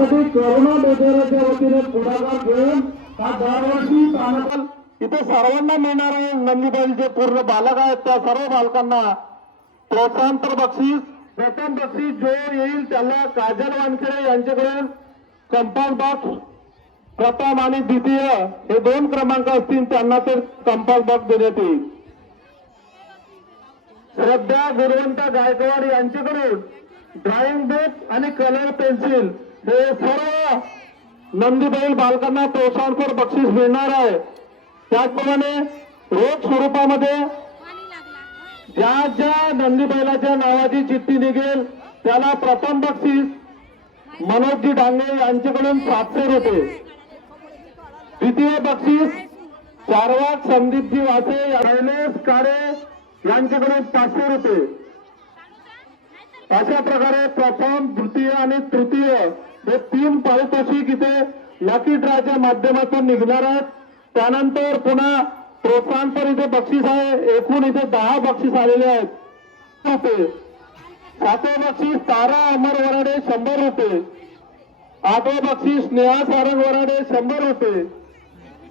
त्यासाठी करुणा बेदेराच्या वतीने पुढाकार घेऊन हा दरवर्षी स्थानकाल इथे सर्वांना मिळणार आहे. नंदीबैल जे पूर्ण बालक आहेत त्या सर्व बालकांना प्रोत्साहनपर बक्षीस, प्रथम बक्षीस जो येईल त्याला काजल वानखेडे यांच्याकडून कंपास बॉक्स, प्रथम आणि द्वितीय हे 2 क्रमांक असतील त्यांना ते कंपास बॉक्स देण्यात येईल. श्रद्धा गुणवंत गायकवाड यांच्याकडून ड्रॉइंग बुक आणि कलर पेन्सिल हे सर्व नंदीबैल बालकांना प्रोत्साहनपर बक्षीस मिळणार आहे. त्याचप्रमाणे रोख स्वरूपामध्ये ज्या ज्या नंदीबैलाच्या नावाची चिठ्ठी निघेल त्याला प्रथम बक्षीस मनोजजी डांगे यांच्याकडून 700 रुपये, द्वितीय बक्षीस चारवाक संदीपजी वासे, शैलेश काळे यांच्याकडून 500 रुपये. अशा प्रकारे प्रथम, द्वितीय आणि तृतीय हे 3 पारितोषिक इथे लकी ड्रॉच्या माध्यमातून निघणार आहेत. त्यानंतर पुन्हा प्रोत्साहनपर इथे बक्षीस आहे. एकूण इथे 10 बक्षीस आलेले आहेत रुपये. 7वे बक्षीस तारा अमर वराडे 100 रुपये, 8वे बक्षीस नेहा सारंग वराडे 100 रुपये,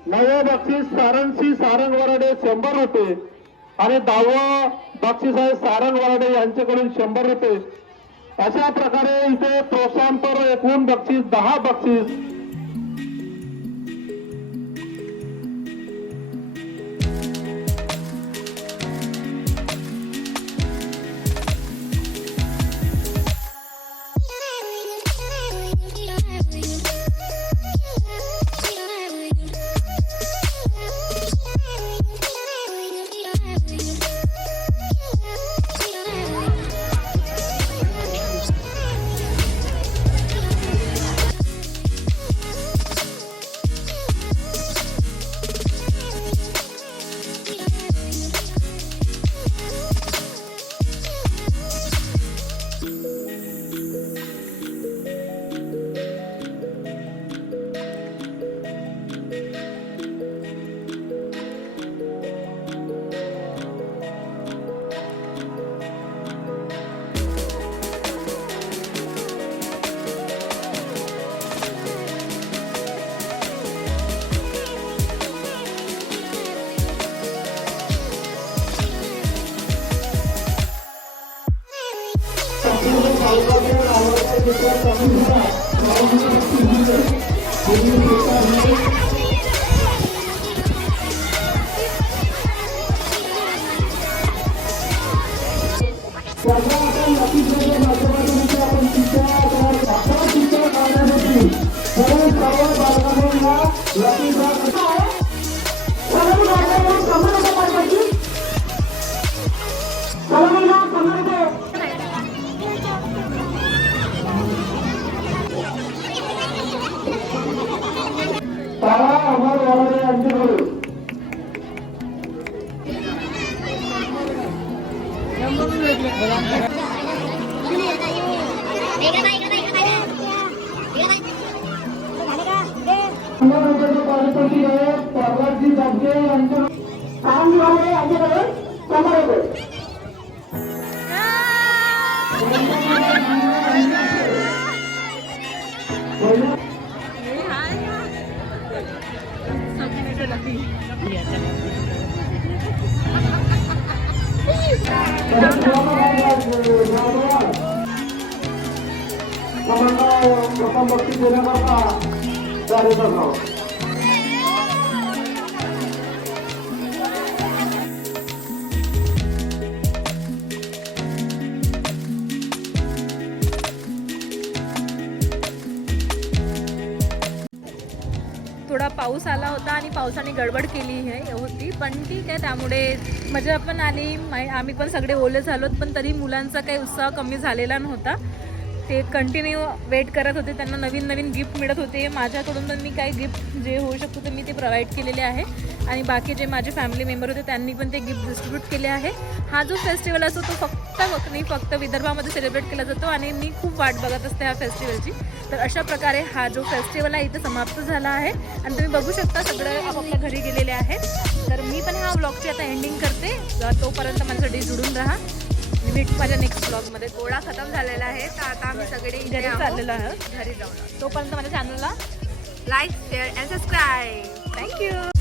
9वे बक्षीस सारंगशी सारंग वराडे 100 रुपये आणि 10वं बक्षीस आहे सारंग वराडे यांच्याकडून 100 रुपये. अशा प्रकारे इथे प्रोत्साहनपर एकूण बक्षीस 10 बक्षीस. थोडा पाऊस आला होता आणि पावसाने गडबड केली होती, पण ठीक आहे. त्यामुळे मजा पण आली, आम्ही पण सगळे ओले झालोत, पण तरी मुलांचा काही उत्साह कमी झालेला नव्हता. ते कंटिन्यू वेट करत होते, त्यांना नवीन नवीन गिफ्ट मिळत होते. माझ्याकडून पण मी काही गिफ्ट जे होऊ शकतो ते मी ते प्रोव्हाइड केलेले आहे आणि बाकी जे माझे फॅमिली मेंबर होते त्यांनी पण ते गिफ्ट डिस्ट्रीब्यूट केले आहे. हा जो फेस्टिवल असतो तो फक्त विदर्भामध्ये सेलिब्रेट केला जातो आणि मी खूप वाट बघत असते ह्या फेस्टिवलची. तर अशा प्रकारे हा जो फेस्टिवल आहे इथे समाप्त झाला आहे आणि तुम्ही बघू शकता सगळे आपापल्या घरी गेलेले आहेत. तर मी पण ह्या व्लॉगची आता एंडिंग करते. तोपर्यंत माझ्यासाठी जुडून राहा. आणि भेटू माझ्या नेक्स्ट ब्लॉगमध्ये. पोळा खतम झालेला आहे तर आता आम्ही सगळे इथे घरी आहोत. चाललेलो आहोत. घरी जाऊन तोपर्यंत माझ्या चॅनलला like share and subscribe. Thank you.